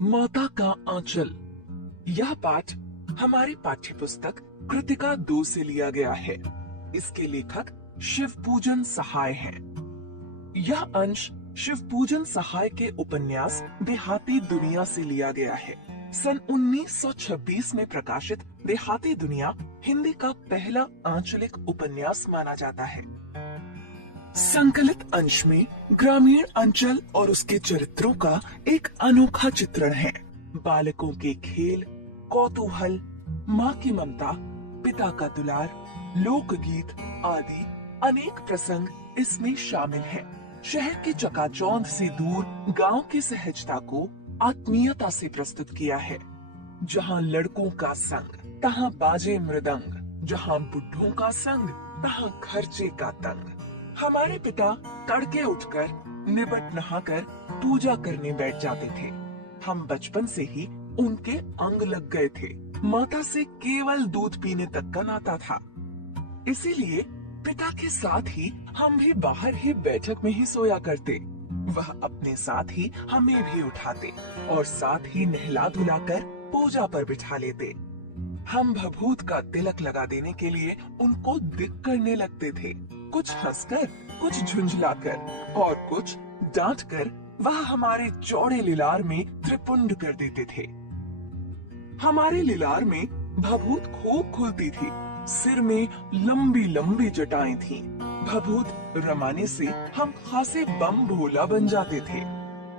माता का आंचल। यह पाठ हमारी पाठ्य पुस्तक कृतिका 2 से लिया गया है। इसके लेखक शिव पूजन सहाय हैं। यह अंश शिव पूजन सहाय के उपन्यास देहाती दुनिया से लिया गया है। सन 1926 में प्रकाशित देहाती दुनिया हिंदी का पहला आंचलिक उपन्यास माना जाता है। संकलित अंश में ग्रामीण अंचल और उसके चरित्रों का एक अनोखा चित्रण है। बालकों के खेल, कौतूहल, माँ की ममता, पिता का दुलार, लोकगीत आदि अनेक प्रसंग इसमें शामिल हैं। शहर की चकाचौंध से दूर गांव की सहजता को आत्मीयता से प्रस्तुत किया है। जहाँ लड़कों का संग तहाँ बाजे मृदंग, जहाँ बुढ़ों का संग तहाँ खर्चे का तंग। हमारे पिता तड़के उठकर निबट नहाकर पूजा करने बैठ जाते थे। हम बचपन से ही उनके अंग लग गए थे। माता से केवल दूध पीने तक का नाता था। इसीलिए पिता के साथ ही हम भी बाहर ही बैठक में ही सोया करते। वह अपने साथ ही हमें भी उठाते और साथ ही नहला धुलाकर पूजा पर बिठा लेते। हम भभूत का तिलक लगा देने के लिए उनको दिक करने लगते थे। कुछ हंसकर, कुछ झुंझलाकर और कुछ डांटकर वह हमारे चौड़े लिलार में त्रिपुंड कर देते थे। हमारे लिलार में भभूत खूब खुलती थी। सिर में लंबी लंबी जटाएं थीं। भभूत रमाने से हम खासे बम भोला बन जाते थे।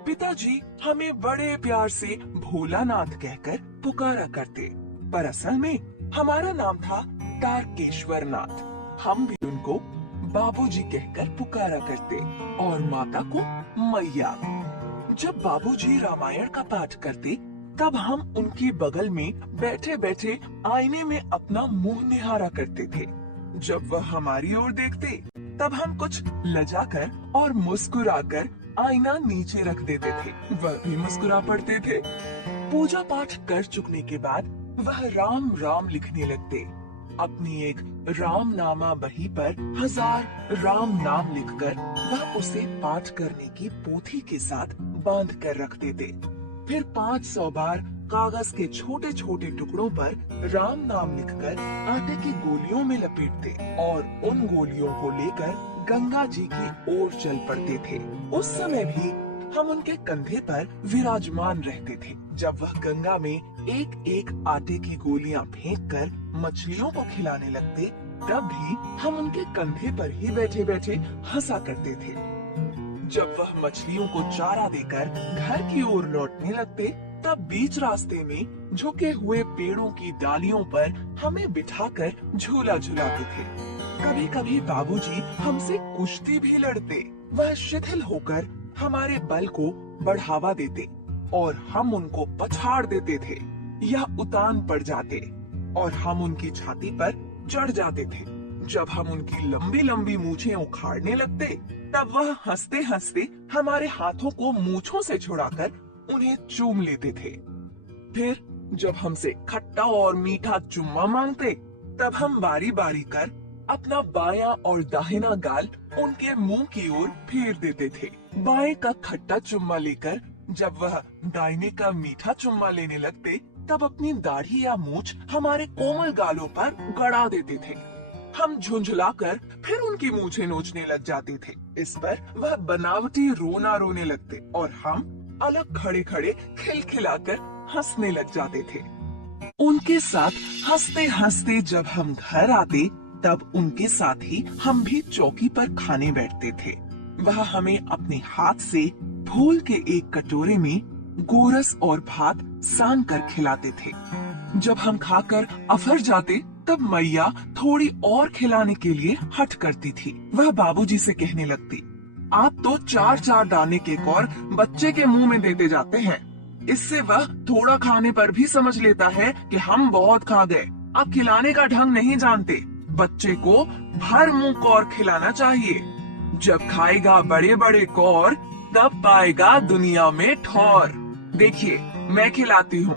पिताजी हमें बड़े प्यार से भोलानाथ कहकर पुकारा करते, पर असल में हमारा नाम था तारकेश्वर नाथ। हम भी उनको बाबूजी कहकर पुकारा करते और माता को मैया। जब बाबूजी रामायण का पाठ करते तब हम उनकी बगल में बैठे बैठे आईने में अपना मुंह निहारा करते थे। जब वह हमारी ओर देखते तब हम कुछ लजाकर और मुस्कुराकर आईना नीचे रख देते थे। वह भी मुस्कुरा पड़ते थे। पूजा पाठ कर चुकने के बाद वह राम राम लिखने लगते। अपनी एक राम नामा बही पर 1000 राम नाम लिखकर वह उसे पाठ करने की पोथी के साथ बांध कर रख देते। फिर 500 बार कागज के छोटे छोटे टुकड़ों पर राम नाम लिखकर आटे की गोलियों में लपेटते और उन गोलियों को लेकर गंगा जी की ओर चल पड़ते थे। उस समय भी हम उनके कंधे पर विराजमान रहते थे। जब वह गंगा में एक एक आटे की गोलियां फेंककर मछलियों को खिलाने लगते तब भी हम उनके कंधे पर ही बैठे बैठे हंसा करते थे। जब वह मछलियों को चारा देकर घर की ओर लौटने लगते तब बीच रास्ते में झुके हुए पेड़ों की डालियों पर हमें बिठाकर झूला झुलाते थे। कभी कभी बाबूजी हमसे कुश्ती भी लड़ते। वह शिथिल होकर हमारे बल को बढ़ावा देते और हम उनको पछाड़ देते थे या उतान पड़ जाते और हम उनकी छाती पर चढ़ जाते थे। जब हम उनकी लंबी लंबी मूछें उखाड़ने लगते तब वह हंसते हंसते हमारे हाथों को मूछों से छुड़ाकर उन्हें चूम लेते थे। फिर जब हमसे खट्टा और मीठा चुम्मा मांगते तब हम बारी बारी कर अपना बायां और दाहिना गाल उनके मुंह की ओर फेर देते थे। बाएं का खट्टा चुम्मा लेकर जब वह दाहिने का मीठा चुम्मा लेने लगते तब अपनी दाढ़ी या मूछ हमारे कोमल गालों पर गड़ा देते थे। हम झुंझलाकर फिर उनकी मूछें नोचने लग जाते थे। इस पर वह बनावटी रोना रोने लगते और हम अलग खड़े खड़े खिलखिलाकर हंसने लग जाते थे। उनके साथ हंसते हंसते जब हम घर आते तब उनके साथ ही हम भी चौकी पर खाने बैठते थे। वह हमें अपने हाथ से फूल के एक कटोरे में गोरस और भात सान कर खिलाते थे। जब हम खाकर अफर जाते तब मैया थोड़ी और खिलाने के लिए हट करती थी। वह बाबूजी से कहने लगती, आप तो 4-4 दाने केक और बच्चे के मुंह में देते जाते हैं। इससे वह थोड़ा खाने पर भी समझ लेता है कि हम बहुत खा गए। आप खिलाने का ढंग नहीं जानते। बच्चे को भर मुंह कौर खिलाना चाहिए। जब खाएगा बड़े बड़े कौर तब पाएगा दुनिया में ठौर। देखिए मैं खिलाती हूँ।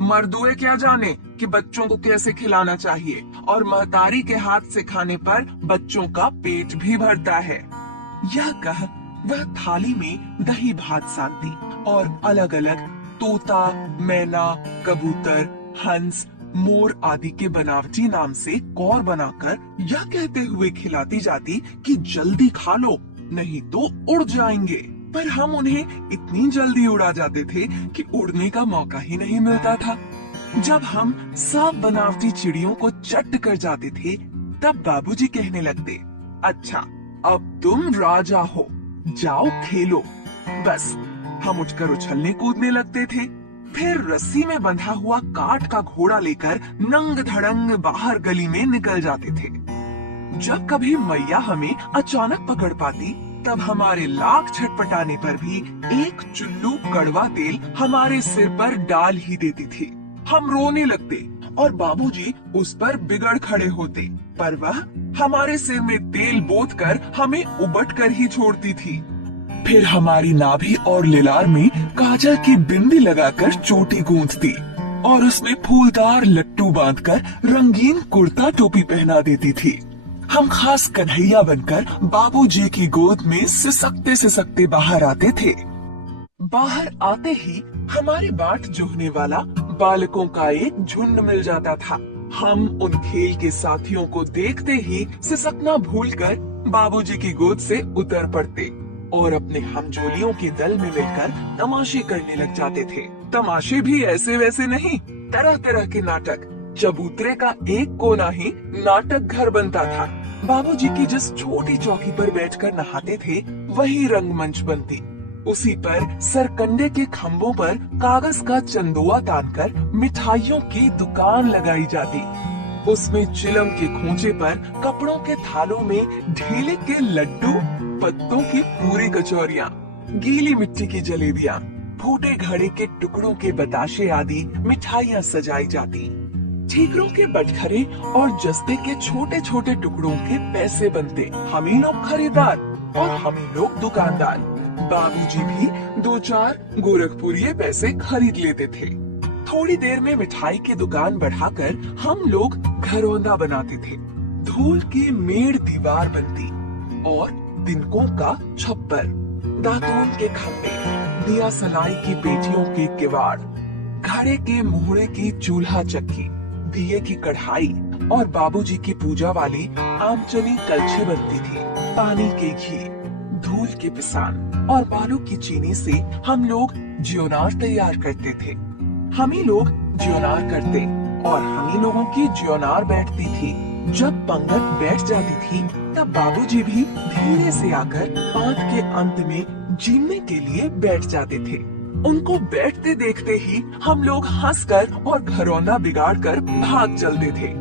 मर्दुए क्या जाने कि बच्चों को कैसे खिलाना चाहिए और महतारी के हाथ से खाने पर बच्चों का पेट भी भरता है। यह कह वह थाली में दही भात सानती और अलग अलग तोता, मैना, कबूतर, हंस, मोर आदि के बनावटी नाम से कौर बनाकर यह कहते हुए खिलाती जाती कि जल्दी खा लो नहीं तो उड़ जाएंगे। पर हम उन्हें इतनी जल्दी उड़ा जाते थे कि उड़ने का मौका ही नहीं मिलता था। जब हम सब बनावटी चिड़ियों को चट कर जाते थे तब बाबूजी कहने लगते, अच्छा अब तुम राजा हो, जाओ खेलो। बस हम उठकर उछलने कूदने लगते थे। फिर रस्सी में बंधा हुआ काठ का घोड़ा लेकर नंग धड़ंग बाहर गली में निकल जाते थे। जब कभी मैया हमें अचानक पकड़ पाती तब हमारे लाख छटपटाने पर भी एक चुल्लू कड़वा तेल हमारे सिर पर डाल ही देती थी। हम रोने लगते और बाबूजी उस पर बिगड़ खड़े होते, पर वह हमारे सिर में तेल बोत कर हमें उबट कर ही छोड़ती थी। फिर हमारी नाभि और लिलार में काजल की बिंदी लगाकर चोटी गूंथती और उसमें फूलदार लट्टू बांधकर रंगीन कुर्ता टोपी पहना देती थी। हम खास कन्हैया बनकर बाबूजी की गोद में सिसकते सिसकते बाहर आते थे। बाहर आते ही हमारी बाट जोहने वाला बालकों का एक झुंड मिल जाता था। हम उन खेल के साथियों को देखते ही सिसकना भूलकर बाबूजी की गोद से उतर पड़ते और अपने हमजोलियों के दल में मिलकर तमाशे करने लग जाते थे। तमाशे भी ऐसे वैसे नहीं, तरह तरह के नाटक। चबूतरे का एक कोना ही नाटक घर बनता था। बाबूजी की जिस छोटी चौकी पर बैठकर नहाते थे वही रंगमंच बनती। उसी पर सरकंडे के खम्भों पर कागज का चंदुआ तानकर मिठाइयों की दुकान लगाई जाती। उसमें चिलम के खोंचे पर कपड़ों के थालों में ढीले के लड्डू, पत्तों की पूरी कचौरियाँ, गीली मिट्टी की जलेबियाँ, फूटे घड़े के टुकड़ों के बताशे आदि मिठाइयाँ सजाई जाती। ठीकरों के बटखरे और जस्ते के छोटे छोटे टुकड़ों के पैसे बनते। हम ही लोग खरीदार और हम ही लोग दुकानदार। बाबूजी भी 2-4 गोरखपुरी पैसे खरीद लेते थे। थोड़ी देर में मिठाई की दुकान बढ़ाकर हम लोग घरौंदा बनाते थे। धूल की मेड़ दीवार बनती और तिनकों का छप्पर, दातून के खम्भे, दिया सलाई की पेटियों के किवाड़, घड़े के मुहरे की चूल्हा चक्की, दिए की कढ़ाई और बाबूजी की पूजा वाली आमचनी कलछी बनती थी। पानी के घी, धूल के पिसान और बालों की चीनी से हम लोग ज्योनार तैयार करते थे। हम ही लोग ज्योनार करते और हम ही लोगों की ज्योनार बैठती थी। जब पंगत बैठ जाती थी तब बाबूजी भी धीरे से आकर बांध के अंत में जीमने के लिए बैठ जाते थे। उनको बैठते देखते ही हम लोग हंसकर और घरौंदा बिगाड़कर भाग चलते थे।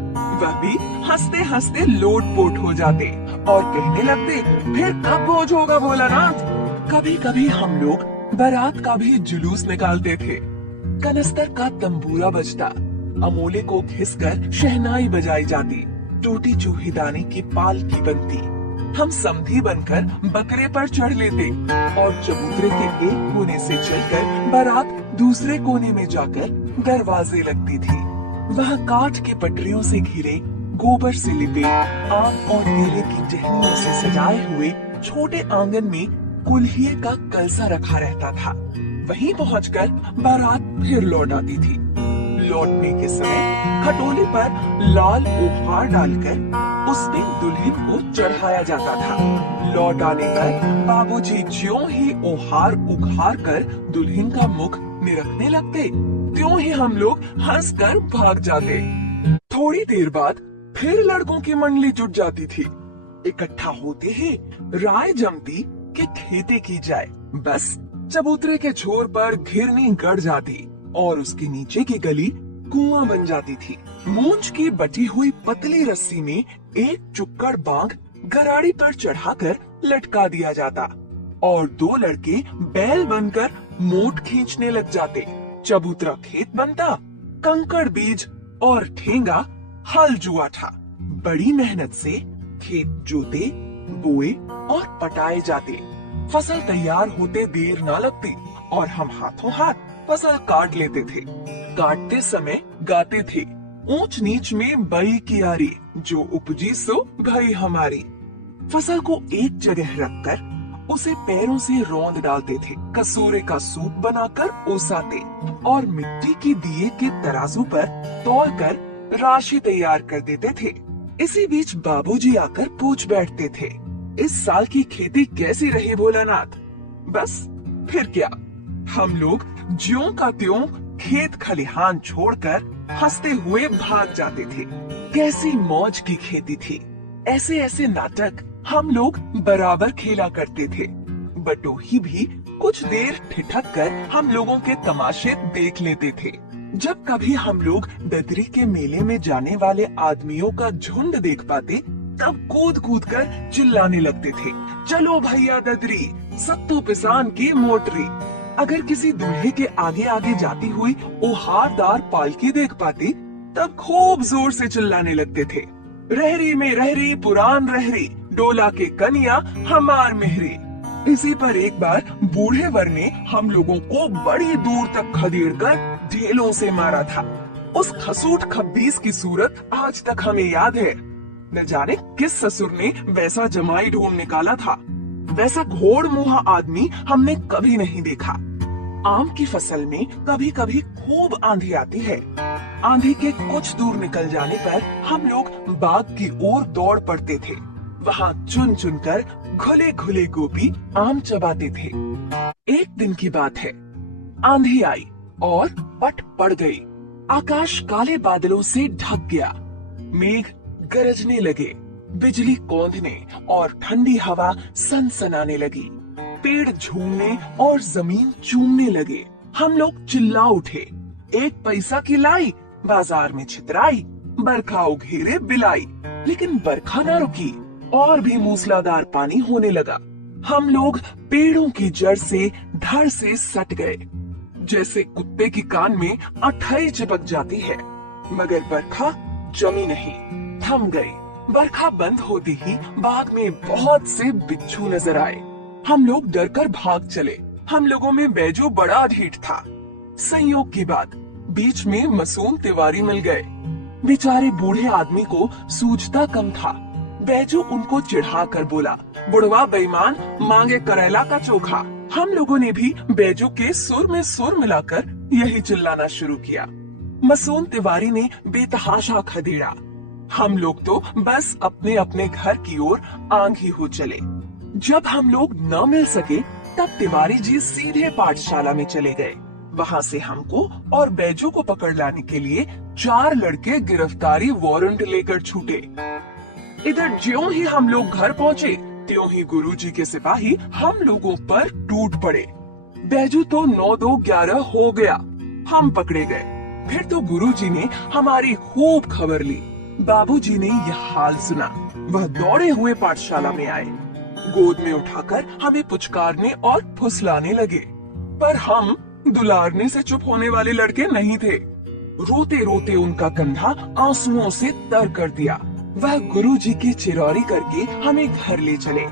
वह भी हंसते हंसते लोटपोट हो जाते और कहने लगते, फिर कब भोज होगा भोलानाथ। कभी कभी हम लोग बारात का भी जुलूस निकालते थे। कनस्तर का तंबूरा बजता, अमोले को घिसकर शहनाई बजाई जाती, टूटी चूहीदानी की पालकी बनती। हम समधी बनकर बकरे पर चढ़ लेते और चबूतरे के एक कोने से चलकर बारात दूसरे कोने में जाकर दरवाजे लगती थी। वह काठ के पटरियों से घिरे, गोबर से लिपे, आम और केले की टहनियों से सजाए हुए छोटे आंगन में कुल्हिए का कलसा रखा रहता था। वहीं पहुंचकर बारात फिर लौट आती थी। लौटने के समय खटोले पर लाल उपहार डालकर उसमें दुल्हन को चढ़ाया जाता था। लौट आने पर बाबूजी ज्यों ही ओहार उघार कर दुल्हन का मुख निरखने लगते, त्यों ही हम लोग हंसकर भाग जाते। थोड़ी देर बाद फिर लड़कों की मंडली जुट जाती थी। इकट्ठा होते ही राय जमती कि खेती की जाए। बस चबूतरे के छोर पर घिरनी गड़ जाती और उसके नीचे की गली कुआं बन जाती थी। मूंछ की बटी हुई पतली रस्सी में एक चुक्कड़ बांग गराड़ी पर चढ़ाकर लटका दिया जाता और 2 लड़के बैल बनकर मोट खींचने लग जाते। चबूतरा खेत बनता, कंकड़ बीज और ठेंगा हल जुआ था। बड़ी मेहनत से खेत जोते, बोए और पटाए जाते। फसल तैयार होते देर न लगती और हम हाथों हाथ फसल काट लेते थे। काटते समय गाते थे, ऊंच नीच में बई की यारी, जो उपजी सो भई हमारी। फसल को एक जगह रखकर उसे पैरों से रौंद डालते थे, कसूरे का सूप बनाकर ओसाते और मिट्टी की दिए के तराजू पर तौलकर राशि तैयार कर देते थे। इसी बीच बाबूजी आकर पूछ बैठते थे, इस साल की खेती कैसी रही भोलानाथ? बस फिर क्या, हम लोग ज्यों का त्यों खेत खलिहान छोड़कर हंसते हुए भाग जाते थे। कैसी मौज की खेती थी। ऐसे ऐसे नाटक हम लोग बराबर खेला करते थे। बटोही भी कुछ देर ठिठक कर हम लोगों के तमाशे देख लेते थे। जब कभी हम लोग ददरी के मेले में जाने वाले आदमियों का झुंड देख पाते, तब कूद कूद कर चिल्लाने लगते थे, चलो भैया ददरी, सत्तू पिसान की मोटरी। अगर किसी दूल्हे के आगे आगे जाती हुई ओहारदार पालकी देख पाते, तब खूब जोर से चिल्लाने लगते थे, रहरी में रहरी पुरान रहरी, डोला के कनिया हमार मेहरी। इसी पर एक बार बूढ़े वर ने हम लोगों को बड़ी दूर तक खदेड़कर ढेलों से मारा था। उस खसूट खब्बीस की सूरत आज तक हमें याद है। न जाने किस ससुर ने वैसा जमाई ढूंढ निकाला था। वैसा घोड़ मुहा आदमी हमने कभी नहीं देखा। आम की फसल में कभी कभी खूब आंधी आती है। आंधी के कुछ दूर निकल जाने पर हम लोग बाग की ओर दौड़ पड़ते थे। वहाँ चुन चुन कर घुले घुले गोपी आम चबाते थे। एक दिन की बात है, आंधी आई और पट पड़ गई। आकाश काले बादलों से ढक गया। मेघ गरजने लगे, बिजली कौंधने और ठंडी हवा सनसनाने लगी। पेड़ झूमने और जमीन चूमने लगे। हम लोग चिल्ला उठे, एक पैसा की लाई, बाजार में छितराई, बरखा उघेरे बिलाई। लेकिन बरखा न रुकी और भी मूसलाधार पानी होने लगा। हम लोग पेड़ों की जड़ से धड़ से सट गए, जैसे कुत्ते की कान में अठई चिपक जाती है। मगर बरखा जमी नहीं, थम गई। बरखा बंद होते ही बाग में बहुत से बिच्छू नजर आए। हम लोग डरकर भाग चले। हम लोगों में बैजू बड़ा ढीठ था। संयोग की बात, बीच में मासूम तिवारी मिल गए। बेचारे बूढ़े आदमी को सूझता कम था। बैजू उनको चिढ़ा कर बोला, बुढ़वा बेईमान, मांगे करेला का चोखा। हम लोगों ने भी बैजू के सुर में सुर मिलाकर यही चिल्लाना शुरू किया। मासूम तिवारी ने बेतहाशा खदेड़ा। हम लोग तो बस अपने अपने घर की ओर आंधी हो चले। जब हम लोग न मिल सके, तब तिवारी जी सीधे पाठशाला में चले गए। वहाँ से हमको और बैजू को पकड़ लाने के लिए 4 लड़के गिरफ्तारी वारंट लेकर छूटे। इधर ज्यों ही हम लोग घर पहुँचे, त्यों ही गुरुजी के सिपाही हम लोगों पर टूट पड़े। बैजू तो 9-2-11 हो गया। हम पकड़े गए। फिर तो गुरुजी ने हमारी खूब खबर ली। बाबूजी ने यह हाल सुना। वह दौड़े हुए पाठशाला में आए। गोद में उठाकर हमें पुचकारने और फुसलाने लगे। पर हम दुलारने से चुप होने वाले लड़के नहीं थे। रोते रोते उनका कंधा आंसुओं से तर कर दिया। वह गुरुजी की चिरौरी करके हमें घर ले चले।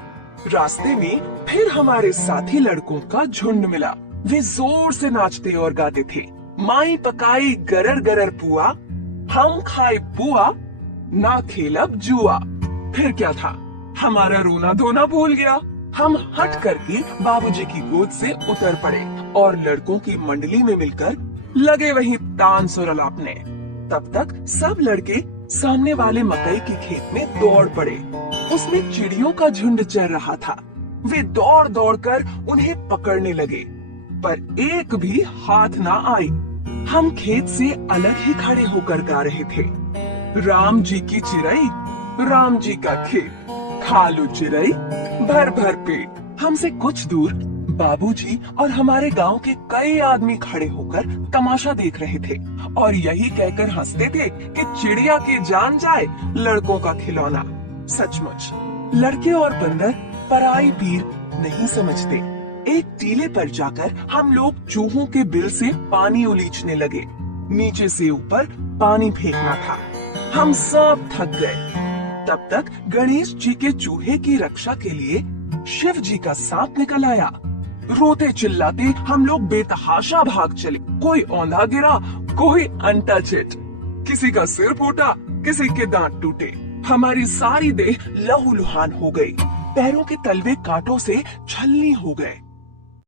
रास्ते में फिर हमारे साथी लड़कों का झुंड मिला। वे जोर से नाचते और गाते थे, माई पकाई गरर गरर पुआ, हम खाए पुआ, ना खेलब जुआ। फिर क्या था, हमारा रोना धोना भूल गया। हम हट करके बाबूजी की गोद से उतर पड़े और लड़कों की मंडली में मिलकर लगे वहीं तान सुर अलापने। तब तक सब लड़के सामने वाले मकई के खेत में दौड़ पड़े। उसमें चिड़ियों का झुंड चर रहा था। वे दौड़ दौड़ कर उन्हें पकड़ने लगे, पर एक भी हाथ ना आई। हम खेत से अलग ही खड़े होकर गा रहे थे, राम जी की चिड़ई, राम जी का खेत, खा लो चिड़ई भर भर पेट। हमसे कुछ दूर बाबूजी और हमारे गांव के कई आदमी खड़े होकर तमाशा देख रहे थे और यही कहकर हंसते थे कि चिड़िया की जान जाए लड़कों का खिलौना। सचमुच लड़के और बंदर पराई पीर नहीं समझते। एक टीले पर जाकर हम लोग चूहों के बिल से पानी उलीचने लगे। नीचे से ऊपर पानी फेंकना था। हम सब थक गए। तब तक गणेश जी के चूहे की रक्षा के लिए शिव जी का सांप निकल आया। रोते चिल्लाते हम लोग बेतहाशा भाग चले। कोई औंधा गिरा, कोई अंटा चिट, किसी का सिर फूटा, किसी के दांत टूटे। हमारी सारी देह लहूलुहान हो गई। पैरों के तलवे कांटों से छलनी हो गए।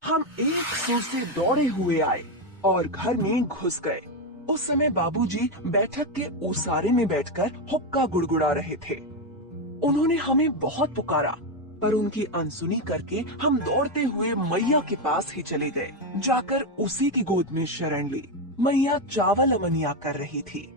हम एक सुर से दौड़े हुए आए और घर में घुस गए। उस समय बाबूजी बैठक के ओसारे में बैठकर हुक्का गुड़गुड़ा रहे थे। उन्होंने हमें बहुत पुकारा, पर उनकी अनसुनी करके हम दौड़ते हुए मैया के पास ही चले गए। जाकर उसी की गोद में शरण ली। मैया चावल अमनिया कर रही थी।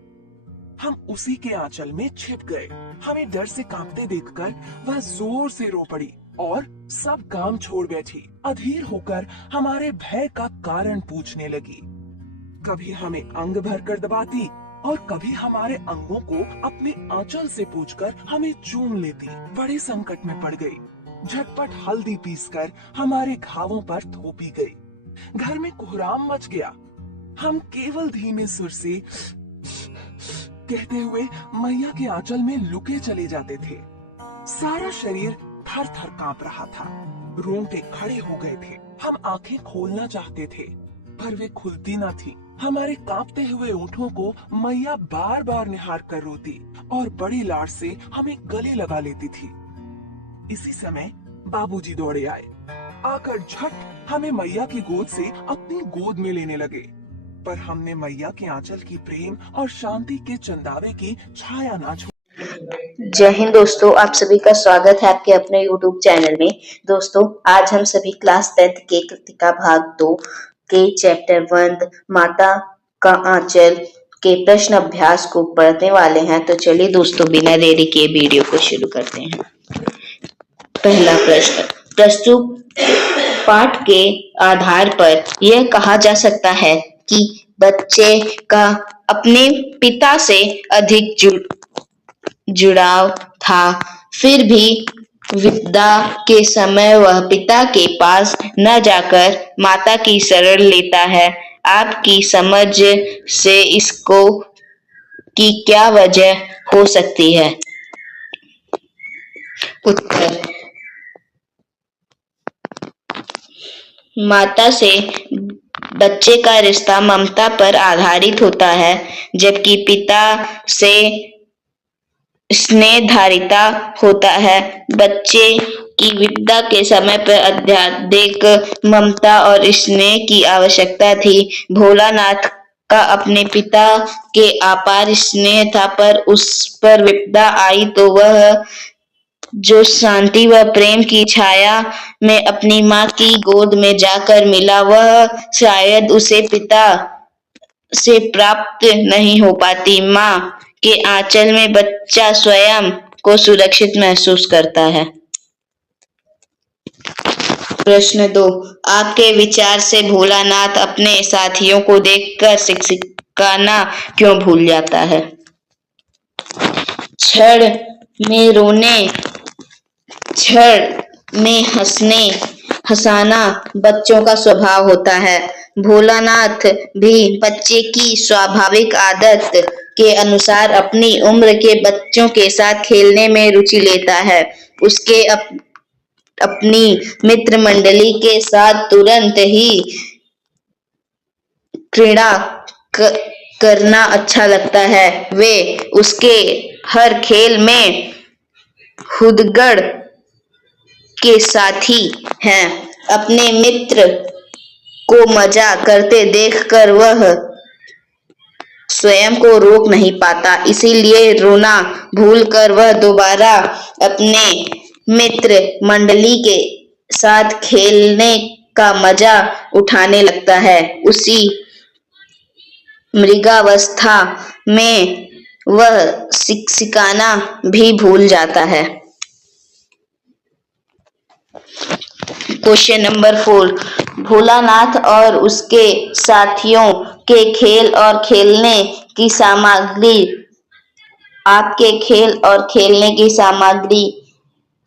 हम उसी के आंचल में छिप गए। हमें डर से कांपते देखकर वह जोर से रो पड़ी और सब काम छोड़ बैठी। अधीर होकर हमारे भय का कारण पूछने लगी। कभी हमें अंग भरकर दबाती और कभी हमारे अंगों को अपने आंचल से पूछकर हमें चूम लेती। बड़े संकट में पड़ गई। झटपट हल्दी पीसकर हमारे घावों पर थोपी गई। घर में कोहराम मच गया। हम केवल धीमे सुर से कहते हुए मैया के आंचल में लुके चले जाते थे। सारा शरीर थर थर कांप रहा था। रोंगटे खड़े हो गए थे। हम आंखें खोलना चाहते थे, पर वे खुलती न थी। हमारे कांपते हुए ओंठों को मैया बार बार निहार कर रोती और बड़ी लाड से हमें गले लगा लेती थी। इसी समय बाबूजी दौड़े आए। आकर झट हमें मैया की गोद से अपनी गोद में लेने लगे, पर हमने मैया के आंचल की प्रेम और शांति के चंदावे की छाया ना छोड़ी। जय हिंद दोस्तों, आप सभी का स्वागत है आपके अपने YouTube चैनल में। दोस्तों, आज हम सभी क्लास 10 के कृतिका भाग 2 के चैप्टर 1 माता का आंचल के प्रश्न अभ्यास को पढ़ने वाले हैं। तो चलिए दोस्तों, बिना देरी के वीडियो को शुरू करते हैं। पहला प्रश्न, प्रस्तुत पाठ के आधार पर यह कहा जा सकता है कि बच्चे का अपने पिता से अधिक जुड़ाव था, फिर भी विदा के समय वह पिता के पास न जाकर माता की शरण लेता है। आपकी समझ से इसको की क्या वजह हो सकती है? उत्तर, माता से बच्चे का रिश्ता ममता पर आधारित होता है, जबकि पिता से स्नेहधारिता होता है। बच्चे की विदा के समय पर अत्यधिक ममता और स्नेह की आवश्यकता थी। भोलानाथ का अपने पिता के अपार स्नेह था, पर उस पर विपदा आई तो वह जो शांति व प्रेम की छाया में अपनी माँ की गोद में जाकर मिला, वह शायद उसे पिता से प्राप्त नहीं हो पाती। माँ के आंचल में बच्चा स्वयं को सुरक्षित महसूस करता है। प्रश्न 2, आपके विचार से भोलानाथ अपने साथियों को देखकर सिसकाना क्यों भूल जाता है? क्षण में रोने, क्षण में हंसाना बच्चों का स्वभाव होता है। भोलानाथ भी बच्चे की स्वाभाविक आदत के अनुसार अपनी उम्र के बच्चों के साथ खेलने में रुचि लेता है। उसके अपनी मित्र मंडली के साथ तुरंत ही क्रीड़ा करना अच्छा लगता है। वे उसके हर खेल में हुदगड़ के साथी हैं। अपने मित्र को मजा करते देखकर वह स्वयं को रोक नहीं पाता, इसीलिए रोना भूलकर वह दोबारा अपने मित्र मंडली के साथ खेलने का मजा उठाने लगता है। उसी मृगावस्था में वह सिसकाना भी भूल जाता है। क्वेश्चन नंबर 4, भोलानाथ और उसके साथियों के खेल और खेलने की सामग्री आपके खेल और खेलने की सामग्री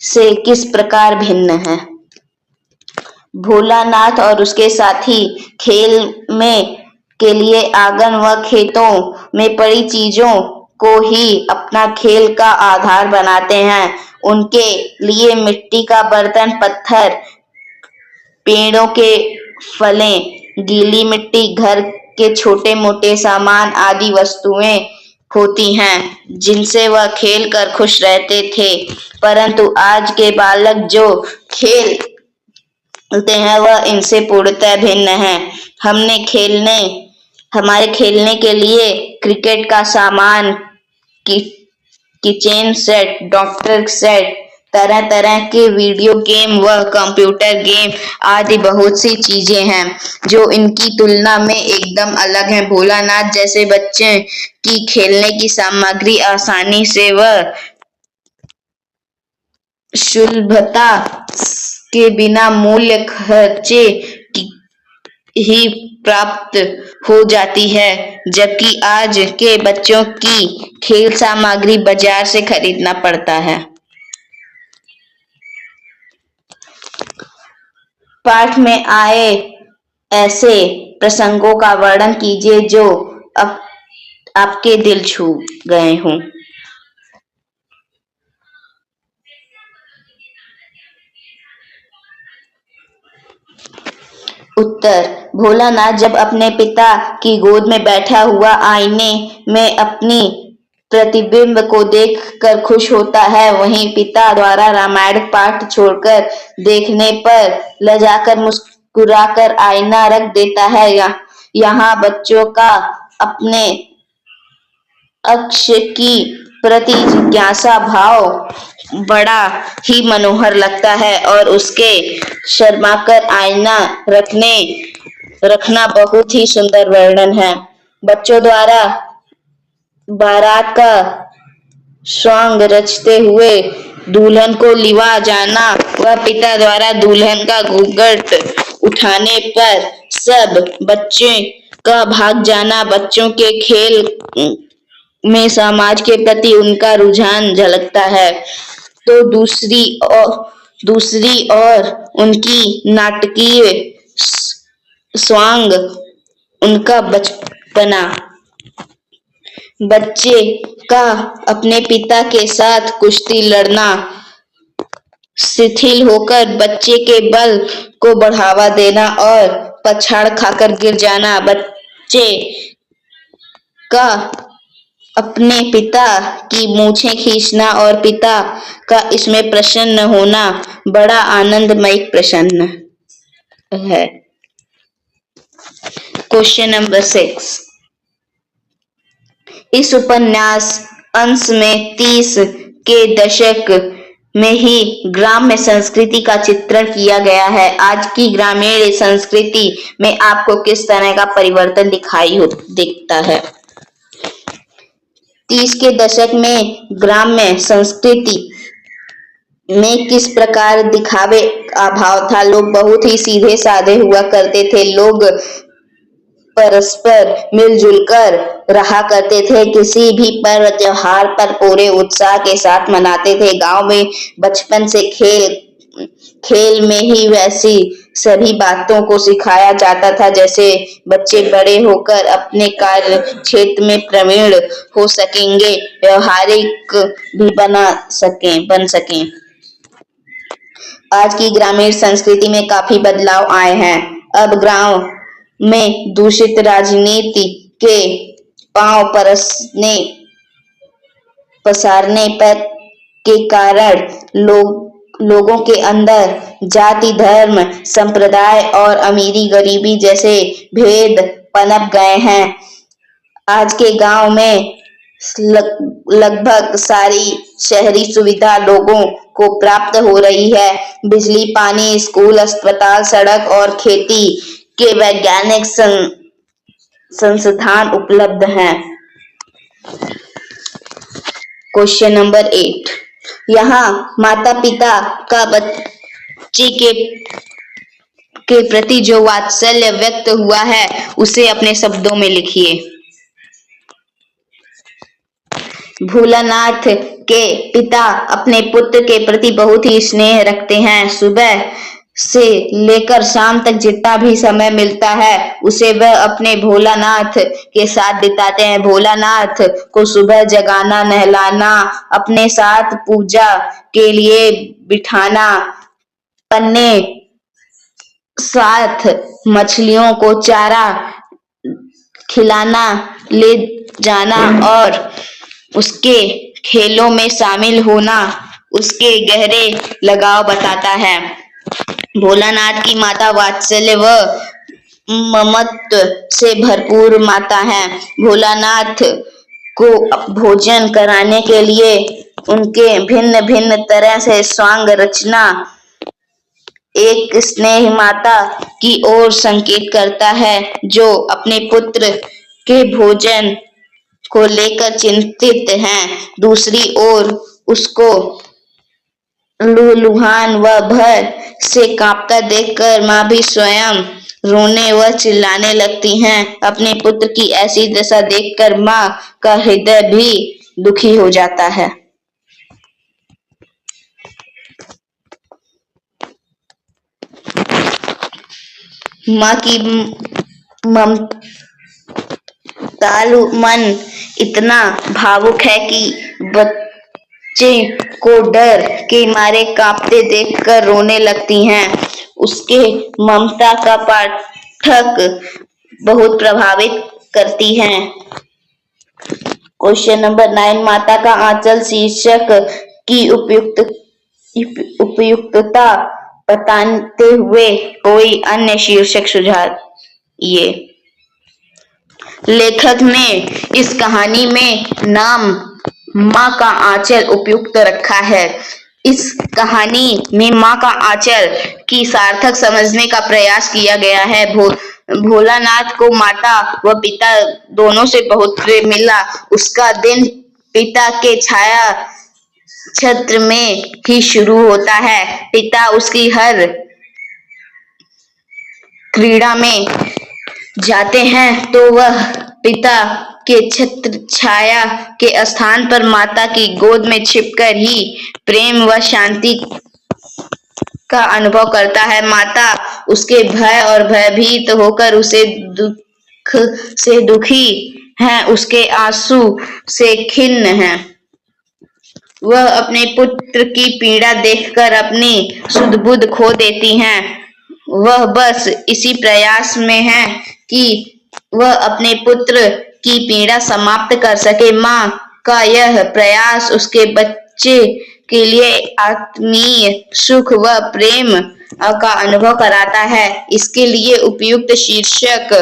से किस प्रकार भिन्न है? भोलानाथ और उसके साथी खेल में के लिए आंगन व खेतों में पड़ी चीजों को ही अपना खेल का आधार बनाते हैं। उनके लिए मिट्टी का बर्तन, पत्थर, पेड़ों के फलें, गीली मिट्टी, घर के छोटे मोटे सामान आदि वस्तुएं होती हैं, जिनसे वह खेल कर खुश रहते थे। परंतु आज के बालक जो खेलते हैं वह इनसे पूर्णतः भिन्न है। हमारे खेलने के लिए क्रिकेट का सामान, किचन सेट, डॉक्टर सेट, तरह तरह के वीडियो गेम व कंप्यूटर गेम आदि बहुत सी चीजें हैं जो इनकी तुलना में एकदम अलग हैं। भोलानाथ जैसे बच्चे की खेलने की सामग्री आसानी से व सुलभता के बिना मूल्य खर्चे ही प्राप्त हो जाती है, जबकि आज के बच्चों की खेल सामग्री बाजार से खरीदना पड़ता है। पाठ में आए ऐसे प्रसंगों का वर्णन कीजिए जो आपके दिल छू गए हों। उत्तर: भोलानाथ जब अपने पिता की गोद में बैठा हुआ आईने में अपनी प्रतिबिंब को देखकर खुश होता है, वहीं पिता द्वारा रामायण पाठ छोड़कर देखने पर लजाकर मुस्कुराकर आईना रख देता है। यहाँ बच्चों का अपने अक्ष की प्रति जिज्ञासा भाव बड़ा ही मनोहर लगता है और उसके शर्माकर आईना रखना बहुत ही सुंदर वर्णन है। बच्चों द्वारा बारात का स्वांग रचते हुए दुल्हन को लिवा जाना व पिता द्वारा दुल्हन का घूंघट उठाने पर सब बच्चे का भाग जाना बच्चों के खेल में समाज के प्रति उनका रुझान झलकता है, तो दूसरी ओर उनकी नाटकीय स्वांग उनका बचपना। बच्चे का अपने पिता के साथ कुश्ती लड़ना शिथिल होकर बच्चे के बल को बढ़ावा देना और पछाड़ खाकर गिर जाना, बच्चे का अपने पिता की मूछें खींचना और पिता का इसमें प्रसन्न होना बड़ा आनंदमय प्रश्न है। Question number 6। इस उपन्यास अंश में 30 के दशक में ही ग्राम्य संस्कृति का चित्रण किया गया है। आज की ग्रामीण संस्कृति में आपको किस तरह का परिवर्तन दिखता है? 30 के दशक में ग्राम्य संस्कृति में किस प्रकार दिखावे का भाव था। लोग बहुत ही सीधे साधे हुआ करते थे। लोग परस्पर मिलजुल कर रहा करते थे। किसी भी पर्व त्योहार पर पूरे उत्साह के साथ मनाते थे। गांव में बचपन से खेल में ही वैसी सभी बातों को सिखाया जाता था जैसे बच्चे बड़े होकर अपने कार्य क्षेत्र में प्रवीण हो सकेंगे, व्यवहारिक भी बन सकें। आज की ग्रामीण संस्कृति में काफी बदलाव आए हैं। अब गांव में दूषित राजनीति के पांव पसारने के कारण लोगों के अंदर जाति, धर्म, संप्रदाय और अमीरी गरीबी जैसे भेद पनप गए हैं। आज के गांव में लगभग सारी शहरी सुविधा लोगों को प्राप्त हो रही है। बिजली, पानी, स्कूल, अस्पताल, सड़क और खेती के वैज्ञानिक संसाधन उपलब्ध हैं। Question number 8। यहाँ माता पिता का बच्चे के प्रति जो वात्सल्य व्यक्त हुआ है उसे अपने शब्दों में लिखिए। भोलानाथ के पिता अपने पुत्र के प्रति बहुत ही स्नेह रखते हैं। सुबह से लेकर शाम तक जितना भी समय मिलता है उसे वह अपने भोलानाथ के साथ बिताते हैं। भोलानाथ को सुबह जगाना, नहलाना, अपने साथ पूजा के लिए बिठाना, अपने साथ मछलियों को चारा खिलाना, ले जाना और उसके खेलों में शामिल होना उसके गहरे लगाव बताता है। भोलानाथ की माता वात्सल्य व ममत्व से भरपूर माता है। भोलानाथ को भोजन कराने के लिए उनके भिन्न भिन्न तरह से स्वांग रचना एक स्नेह माता की ओर संकेत करता है, जो अपने पुत्र के भोजन को लेकर चिंतित हैं। दूसरी ओर उसको लूलुहान व भय से कांपता देखकर माँ भी स्वयं रोने व चिल्लाने लगती हैं। अपने पुत्र की ऐसी दशा देखकर माँ का हृदय भी दुखी हो जाता है। माँ की ममतालु मन इतना भावुक है कि बच्चे को डर के मारे कांपते देखकर रोने लगती हैं। उसके ममता का पाठक बहुत प्रभावित करती हैं। क्वेश्चन नंबर 9, माता का आंचल शीर्षक की उपयुक्तता बताते हुए कोई अन्य शीर्षक सुझाइए। लेखक ने इस कहानी में नाम माँ का आंचल उपयुक्त रखा है। इस कहानी में माँ का आंचल की सार्थक समझने का प्रयास किया गया है। भोलानाथ को माता व पिता दोनों से बहुत प्रेम मिला। उसका दिन पिता के छाया छत्र में ही शुरू होता है। पिता उसकी हर क्रीड़ा में जाते हैं तो वह पिता के छत्र छाया के स्थान पर माता की गोद में छिपकर ही प्रेम व शांति का अनुभव करता है। माता उसके भय और भयभीत होकर उसे दुख से दुखी है, उसके आंसू से खिन्न है। वह अपने पुत्र की पीड़ा देखकर अपनी सुध-बुध खो देती हैं। वह बस इसी प्रयास में है कि वह अपने पुत्र की पीड़ा समाप्त कर सके। माँ का यह प्रयास उसके बच्चे के लिए आत्मीय सुख व प्रेम का अनुभव कराता है। इसके लिए उपयुक्त शीर्षक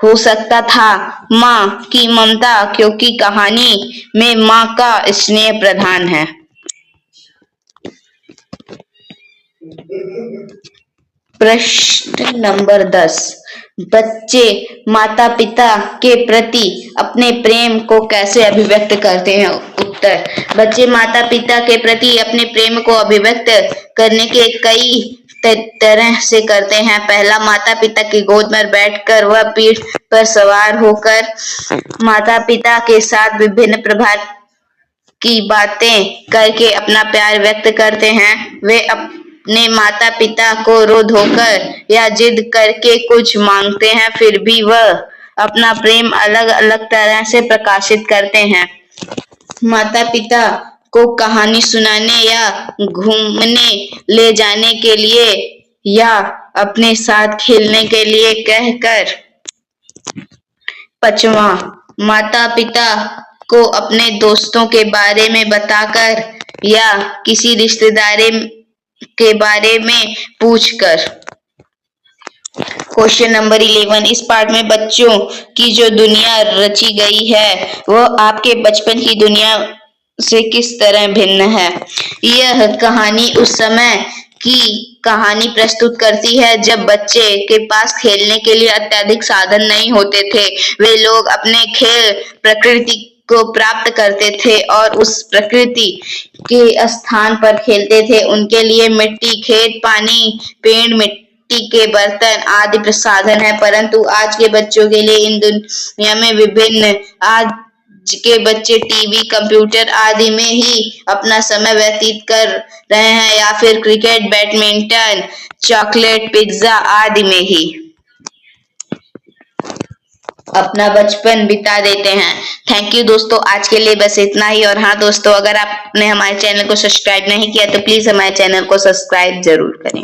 हो सकता था माँ की ममता, क्योंकि कहानी में माँ का स्नेह प्रधान है। प्रश्न नंबर 10, बच्चे माता पिता के प्रति अपने प्रेम को कैसे अभिव्यक्त करते हैं? उत्तर, बच्चे माता पिता के प्रति अपने प्रेम को अभिव्यक्त करने के कई तरह से करते हैं। पहला, माता पिता की गोद में बैठकर वह पीठ पर सवार होकर माता पिता के साथ विभिन्न प्रकार की बातें करके अपना प्यार व्यक्त करते हैं। वे अपने माता पिता को रो धोकर या जिद करके कुछ मांगते हैं, फिर भी वह अपना प्रेम अलग अलग तरह से प्रकाशित करते हैं। माता पिता को कहानी सुनाने या घूमने ले जाने के लिए या अपने साथ खेलने के लिए कहकर। पांचवा, माता पिता को अपने दोस्तों के बारे में बताकर या किसी रिश्तेदार के बारे में पूछकर। क्वेश्चन नंबर 11, इस पार्ट में बच्चों की जो दुनिया रची गई है वह आपके बचपन की दुनिया से किस तरह भिन्न है? यह कहानी उस समय की कहानी प्रस्तुत करती है जब बच्चे के पास खेलने के लिए अत्यधिक साधन नहीं होते थे। वे लोग अपने खेल प्रकृति को प्राप्त करते थे और उस प्रकृति के स्थान पर खेलते थे। उनके लिए मिट्टी, खेत, पानी, पेड़, मिट्टी के बर्तन आदि प्रसाधन है, परंतु आज के बच्चों के लिए इन दुनिया में विभिन्न आज के बच्चे टीवी, कंप्यूटर आदि में ही अपना समय व्यतीत कर रहे हैं या फिर क्रिकेट, बैडमिंटन, चॉकलेट, पिज्जा आदि में ही अपना बचपन बिता देते हैं। थैंक यू दोस्तों, आज के लिए बस इतना ही। और हाँ दोस्तों, अगर आपने हमारे चैनल को सब्सक्राइब नहीं किया तो प्लीज हमारे चैनल को सब्सक्राइब जरूर करें।